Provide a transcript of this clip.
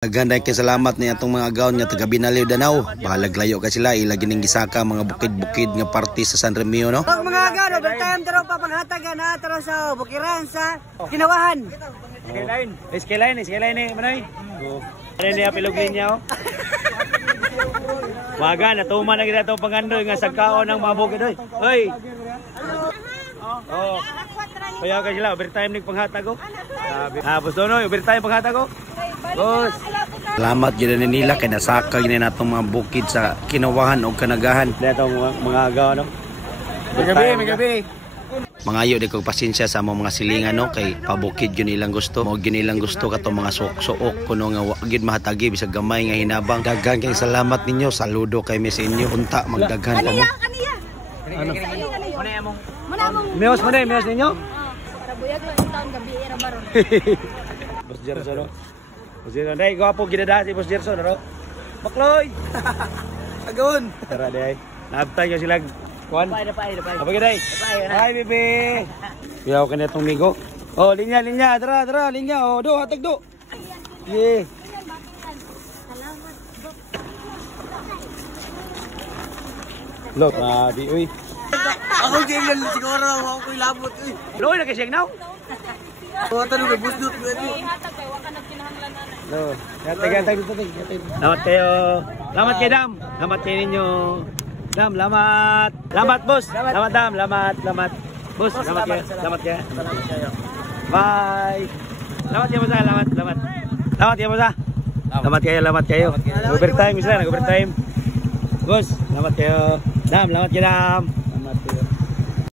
Naganda kay salamat ni atong mga agaon nga taga Binaliw Danau. Bahalag layo ka sila ilagi ning gisaka mga bukid-bukid nga party sa San Remio no. Mga agaon overtime daro pa panghatagan na tara sa Bukiran sa Kinawahan. Skyline ni manay. Ano ni apilog niya oh. Waga na tuman na gid ato pangandoy nga sagkaon ng mga bukid oy. Hoy. Oh. Kaya ka sila overtime ning panghatag oh. Boss Donoy overtime panghatag oh. Boss. Salamat gyud nila kay nasaka gyud natong mga bukid sa Kinawahan og Kanagahan. Datong mga agaw no. Magabi. Mga ayo di kog pasensya sa among mga silingan no kay pabukid gyud nilang gusto. Mao gyud nilang gusto katong mga suok-suok kuno nga wa gyud mahatagi bisag gamay nga hinabang. Daghan kay salamat ninyo. Saludo kay mi sa inyo. Unta magdaghan pa mo. Ano? Meos ninyo? Para buyag lang taon gabi era baron. Boss Gerson no. Boss Gerson dai gwapo gidada si Boss Gerson no. Bakloy. Agon. Tara dai. Nabtay ka sila. Kuan. Dapay. Apa giday? Hi bebe. Biyaw ka netong migo. Oh, linya. Tara, linya. Oh, do hatag do. Yeah. Look, di uy. Ako ganyan siguro ako ko'y labot uy. Loy na kasi now. Oh, tanong kay busdut ko ito. Hatag kay wa ka nagkinahanglan na. No, hatag dito. Salamat kayo. Salamat kay Dam. Salamat kay ninyo. Dam, lamat. Lamat, boss. Lamat, Dam. Lamat. Boss, lamat kayo. Salamat kayo. Bye. Salamat kayo, boss. Salamat kayo. Overtime, isa lang. Overtime. Boss, salamat kayo. Dam, salamat kayo, Dam.